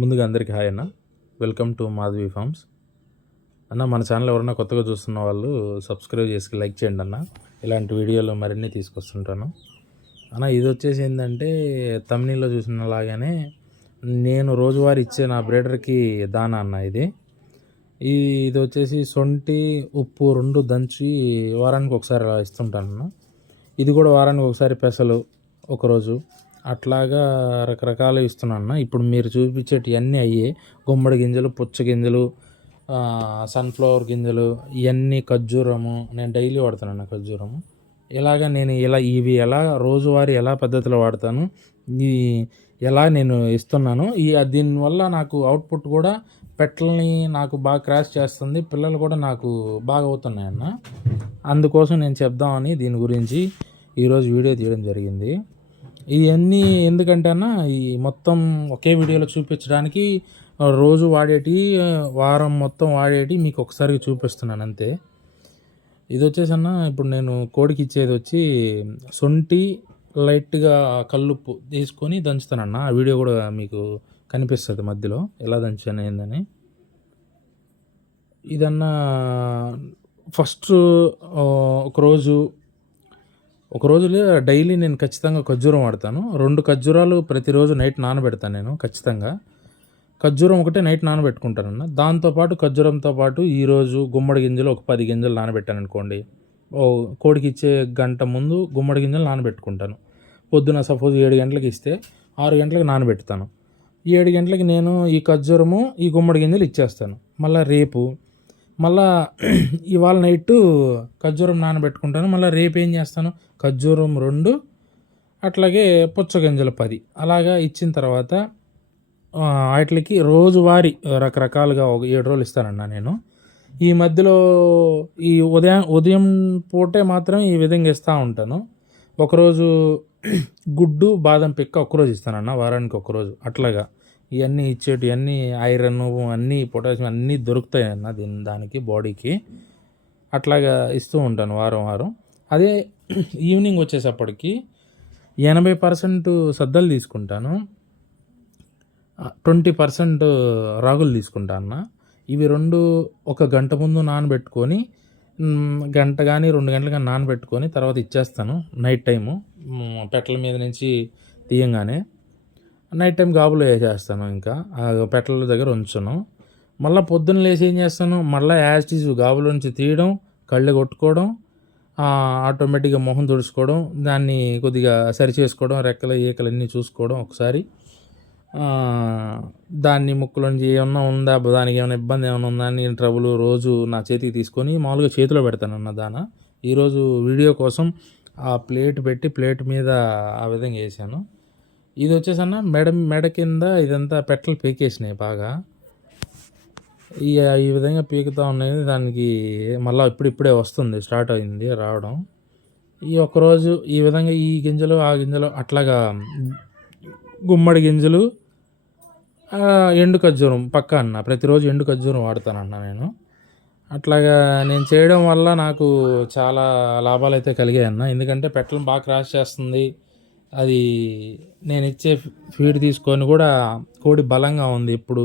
ముందుగా అందరికీ హాయ్ అన్న. Welcome to Madhavi farms. అన్న మన ఛానల్ ఎవరైనా కొత్తగా చూస్తున్న వాళ్ళు సబ్స్క్రైబ్ చేసి లైక్ చేయండి అన్న. ఇలాంటి వీడియోలు మరిన్ని తీసుకొస్తుంటాను అన్న. ఇది వచ్చేసి ఏంటంటే తమ్నీల్లో చూసినలాగానే నేను రోజువారీ ఇచ్చే నా బ్రీడర్కి దానా అన్న. ఇది వచ్చేసి సొంటి ఉప్పు రెండు దంచి వారానికి ఒకసారి అలా ఇస్తుంటానన్న. ఇది కూడా వారానికి ఒకసారి పెసలు ఒకరోజు అట్లాగా రకరకాలు ఇస్తున్నాను. ఇప్పుడు మీరు చూపించేటివన్నీ అయ్యే గుమ్మడి గింజలు, పుచ్చ గింజలు, సన్ఫ్లవర్ గింజలు, ఇవన్నీ ఖర్జూరము. నేను డైలీ వాడుతాను ఖర్జూరము. నేను ఇవి ఎలా రోజువారీ ఎలా పద్ధతిలో వాడతాను, ఈ ఎలా నేను ఇస్తున్నాను. దీనివల్ల నాకు అవుట్పుట్ కూడా పెట్టలని నాకు బాగా క్రాష్ చేస్తుంది. పిల్లలు కూడా నాకు బాగా అవుతున్నాయన్న. అందుకోసం నేను చెప్దామని దీని గురించి ఈరోజు వీడియో తీయడం జరిగింది. ఇవన్నీ ఎందుకంటే అన్న ఈ మొత్తం ఒకే వీడియోలో చూపించడానికి రోజు వాడేటి వారం మొత్తం వాడేటి మీకు ఒకసారి చూపిస్తున్నాను అంతే. ఇది వచ్చేసి అన్న ఇప్పుడు నేను కోడికి ఇచ్చేది వచ్చి సొంటి లైట్గా కల్లుప్పు తీసుకొని దంచుతానన్న. ఆ వీడియో కూడా మీకు కనిపిస్తుంది మధ్యలో ఎలా దంచాను ఏందని. ఇదన్నా ఫస్ట్ ఒకరోజులో డైలీ నేను ఖచ్చితంగా ఖర్జూరం వాడతాను. 2 ఖర్జూరాలు ప్రతిరోజు నైట్ నానబెడతాను నేను ఖచ్చితంగా. ఖర్జూరం ఒకటే నైట్ నానబెట్టుకుంటానన్న. దాంతోపాటు ఖర్జూరంతో పాటు ఈరోజు గుమ్మడి గింజలు ఒక 10 గింజలు నానబెట్టాను అనుకోండి. కోడికి ఇచ్చే గంట ముందు గుమ్మడి గింజలు నానబెట్టుకుంటాను. పొద్దున సపోజ్ 7 గంటలకు ఇస్తే 6 గంటలకు నానబెట్టుతాను. 7 గంటలకి నేను ఈ ఖర్జూరము ఈ గుమ్మడి గింజలు ఇచ్చేస్తాను. మళ్ళా ఇవాళ నైట్ ఖర్జూరం నానబెట్టుకుంటాను. మళ్ళీ రేపు ఏం చేస్తాను, ఖర్జూరం 2 అట్లాగే పుచ్చగింజలు 10 అలాగా ఇచ్చిన తర్వాత వాటికి రోజువారీ రకరకాలుగా ఒక 7 రోజులు ఇస్తానన్నా నేను. ఈ మధ్యలో ఈ ఉదయం పూటే మాత్రం ఈ విధంగా ఇస్తూ ఉంటాను. ఒకరోజు గుడ్డు బాదం పిక్క ఒకరోజు ఇస్తానన్నా, వారానికి ఒకరోజు అట్లాగా. ఇవన్నీ ఇవన్నీ ఐరన్ అన్నీ పొటాషియం అన్నీ దొరుకుతాయి అన్న దానికి బాడీకి. అట్లాగా ఇస్తూ ఉంటాను వారం. అదే ఈవినింగ్ వచ్చేసప్పటికి 80% సద్దలు తీసుకుంటాను, 20% రాగులు తీసుకుంటాను అన్న. ఇవి 2 ఒక గంట ముందు నానబెట్టుకొని గంట కానీ 2 గంటలు కానీ నానబెట్టుకొని తర్వాత ఇచ్చేస్తాను. నైట్ టైము పెట్టల మీద నుంచి తీయంగానే నైట్ టైం గాబులో వేసేస్తాను. ఇంకా పెట్టల దగ్గర ఉంచను. మళ్ళీ పొద్దున్న లేచి ఏం చేస్తాను, మళ్ళీ యాజిటీస్ గాబులో నుంచి తీయడం, కళ్ళు కొట్టుకోవడం, ఆటోమేటిక్గా మొహం తుడుచుకోవడం, దాన్ని కొద్దిగా సరి చేసుకోవడం, రెక్కల ఈకలు అన్నీ చూసుకోవడం ఒకసారి. దాన్ని ముక్కులోంచి ఏమన్నా ఉందా, దానికి ఏమైనా ఇబ్బంది ఏమైనా ఉందా అని ట్రబుల్ రోజు నా చేతికి తీసుకొని మామూలుగా చేతిలో పెడతాను అన్న దాన. ఈరోజు వీడియో కోసం ఆ ప్లేట్ పెట్టి ప్లేట్ మీద ఆ విధంగా వేసాను. ఇది వచ్చేసన్న మెడ కింద ఇదంతా పెట్టలు పీకేసినాయి బాగా. ఈ విధంగా పీకుతూ ఉన్నాయి. దానికి మళ్ళీ ఇప్పుడిప్పుడే వస్తుంది, స్టార్ట్ అయింది రావడం. ఈ ఒక్కరోజు ఈ విధంగా ఈ గింజలు ఆ గింజలు అట్లాగా గుమ్మడి గింజలు, ఎండు ఖర్జూరం పక్కా అన్న. ప్రతిరోజు ఎండు ఖర్జూరం వాడతానన్న నేను. అట్లాగా నేను చేయడం వల్ల నాకు చాలా లాభాలు అయితే కలిగాయి అన్న. ఎందుకంటే పెట్టలను బాగా క్రాష్ చేస్తుంది. అది నేను ఇచ్చే ఫీడ్ తీసుకొని కూడా కోడి బలంగా ఉంది, ఇప్పుడు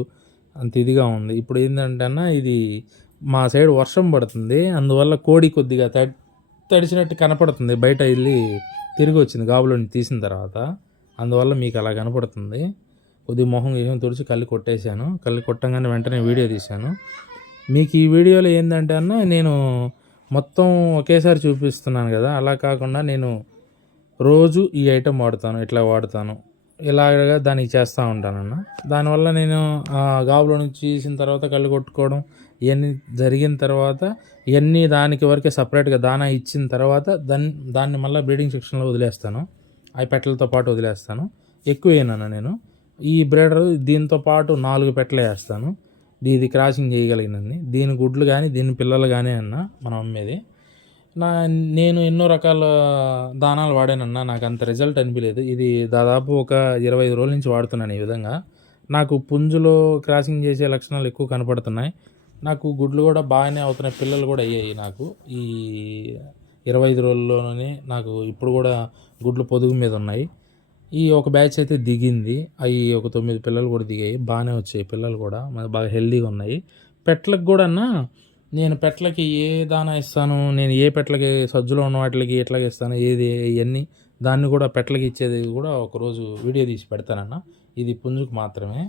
అంత ఇదిగా ఉంది. ఇప్పుడు ఏంటంటే అన్న, ఇది మా సైడ్ వర్షం పడుతుంది, అందువల్ల కోడి కొద్దిగా తడిసినట్టు కనపడుతుంది. బయట వెళ్ళి తిరిగి వచ్చింది గాబులోని తీసిన తర్వాత, అందువల్ల మీకు అలా కనపడుతుంది. కొద్దిగా మొహం తుడిచి కళ్ళు కొట్టేశాను. కళ్ళు కొట్టంగానే వెంటనే వీడియో తీశాను. మీకు ఈ వీడియోలో ఏంటంటే అన్న, నేను మొత్తం ఒకేసారి చూపిస్తున్నాను కదా, అలా కాకుండా నేను రోజు ఈ ఐటెం వాడతాను, ఇట్లా వాడతాను, ఇలాగా దానికి చేస్తూ ఉంటానన్న. దానివల్ల నేను గాబులో నుంచి తీసిన తర్వాత కళ్ళు కొట్టుకోవడం ఇవన్నీ జరిగిన తర్వాత ఇవన్నీ దానికి వరకే సపరేట్గా దానా ఇచ్చిన తర్వాత దాన్ని మళ్ళీ బ్రీడింగ్ సెక్షన్లో వదిలేస్తాను. ఆ పెట్టలతో పాటు వదిలేస్తాను. ఎక్కువ వేయనన్న నేను. ఈ బ్రీడర్ దీంతో పాటు 4 పెట్టలు వేస్తాను. ఇది క్రాసింగ్ చేయగలిగినది. దీని గుడ్లు కానీ దీని పిల్లలు కానీ అన్న మనం అమ్మేది. నేను ఎన్నో రకాల దానాలు వాడానన్నా, నాకు అంత రిజల్ట్ అనిపించలేదు. ఇది దాదాపు ఒక 25 రోజుల నుంచి వాడుతున్నాను ఈ విధంగా. నాకు పుంజులో క్రాసింగ్ చేసే లక్షణాలు ఎక్కువ కనపడుతున్నాయి. నాకు గుడ్లు కూడా బాగానే అవుతున్నాయి, పిల్లలు కూడా అయ్యాయి నాకు. ఈ 25 రోజుల్లోనే నాకు ఇప్పుడు కూడా గుడ్లు పొదుగు మీద ఉన్నాయి. ఈ ఒక బ్యాచ్ అయితే దిగింది. అయి ఒక 9 పిల్లలు కూడా దిగాయి. బాగానే వచ్చాయి పిల్లలు కూడా. బాగా హెల్తీగా ఉన్నాయి. పెట్టలకు కూడానా నేను పెట్టలకి ఏ దానా ఇస్తాను, నేను ఏ పెట్టలకి సజ్జలో ఉన్న వాటికి ఎట్లాగా ఇస్తాను, ఏది ఇయన్నీ దాన్ని కూడా పెట్టలకి ఇచ్చేది కూడా ఒకరోజు వీడియో తీసి పెడతానన్న. ఇది పుంజుకు మాత్రమే.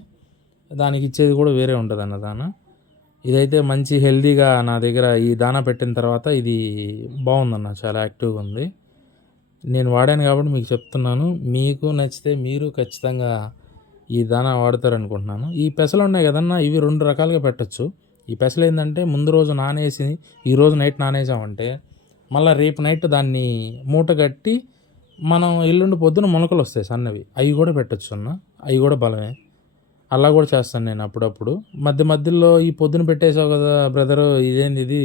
దానికి ఇచ్చేది కూడా వేరే ఉంటదన్న దానా. ఇదైతే మంచి హెల్తీగా నా దగ్గర ఈ దానా పెట్టిన తర్వాత ఇది బాగుందన్న. చాలా యాక్టివ్‌గా ఉంది. నేను వాడాను కాబట్టి మీకు చెప్తున్నాను. మీకు నచ్చితే మీరు ఖచ్చితంగా ఈ దానా వాడతారనుకుంటున్నాను. ఈ పెసలున్నాయి కదన్నా! ఇవి 2 రకాలుగా పెట్టొచ్చు. ఈ పెసలేందంటే ముందు రోజు నానేసి, ఈరోజు నైట్ నానేసామంటే, మళ్ళా రేపు నైట్ దాన్ని మూట కట్టి, మనం ఎల్లుండి పొద్దున మొలకలొస్తాయి సన్నవి. అయి కూడా పెట్టొచ్చు అన్న. అయి కూడా బలమే. అలా కూడా చేస్తాను నేను అప్పుడప్పుడు. మధ్యలో ఈ పొద్దున పెట్టేసావు కదా బ్రదరు, ఇదేందిది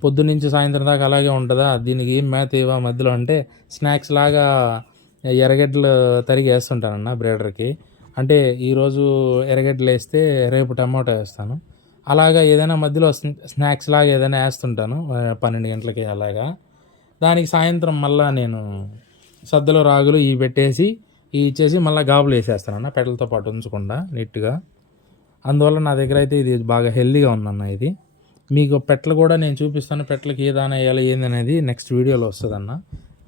పొద్దున్నుంచి సాయంత్రం దాకా అలాగే ఉంటదా? దీనికి ఏం మేత ఎయవా మధ్యలో అంటే, స్నాక్స్ లాగా ఎర్రగడ్డలు తరిగి ఏస్తుంటానన్న బ్రీడర్‌కి. అంటే ఈరోజు ఎర్రగడ్డలేస్తే రేపు టమాటో ఏస్తాను. అలాగా ఏదైనా మధ్యలో స్నాక్స్ లాగా ఏదైనా ఏస్తుంటాను 12 గంటలకి అలాగా. దానికి సాయంత్రం మళ్ళా నేను సద్దలు, రాగులు ఇవి పెట్టేసి, ఇవి ఇచ్చేసి మళ్ళా గాబులేసేస్తానన్న పెట్టలతో పాటు ఉంచకుండా నీట్‌గా. అందువల్ల నా దగ్గర అయితే ఇది బాగా హెల్తీగా ఉందన్న ఇది. మీకు పెట్టలు కూడా నేను చూపిస్తాను. పెట్టలకి ఏ దానా ఎయ్యాలి ఏందనేది నెక్స్ట్ వీడియోలో వస్తదన్న.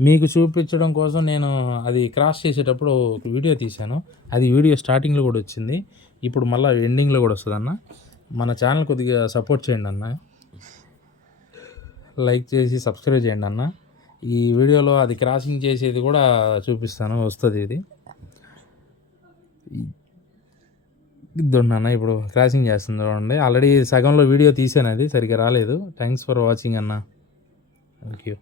మీకు చూపించడం కోసం నేను అది క్రాస్ చేసేటప్పుడు ఒక వీడియో తీశాను. అది వీడియో స్టార్టింగ్‌లో కూడా వచ్చింది. ఇప్పుడు మళ్ళా ఎండింగ్‌లో కూడా వస్తదన్న. మన ఛానల్ కొద్దిగా సపోర్ట్ చేయండన్న. లైక్ చేసి సబ్స్క్రైబ్ చేయండన్న. ఈ వీడియోలో అది క్రాసింగ్ చేసేది కూడా చూపిస్తాను. వస్తది ఇది. ఇదుండన్న ఇప్పుడు క్రాసింగ్ చేస్తుంది చూడండి. ఆల్రెడీ సగంలో వీడియో తీసాను, అది సరిగ్గా రాలేదు. థ్యాంక్స్ ఫర్ వాచింగ్ అన్న. Thank you.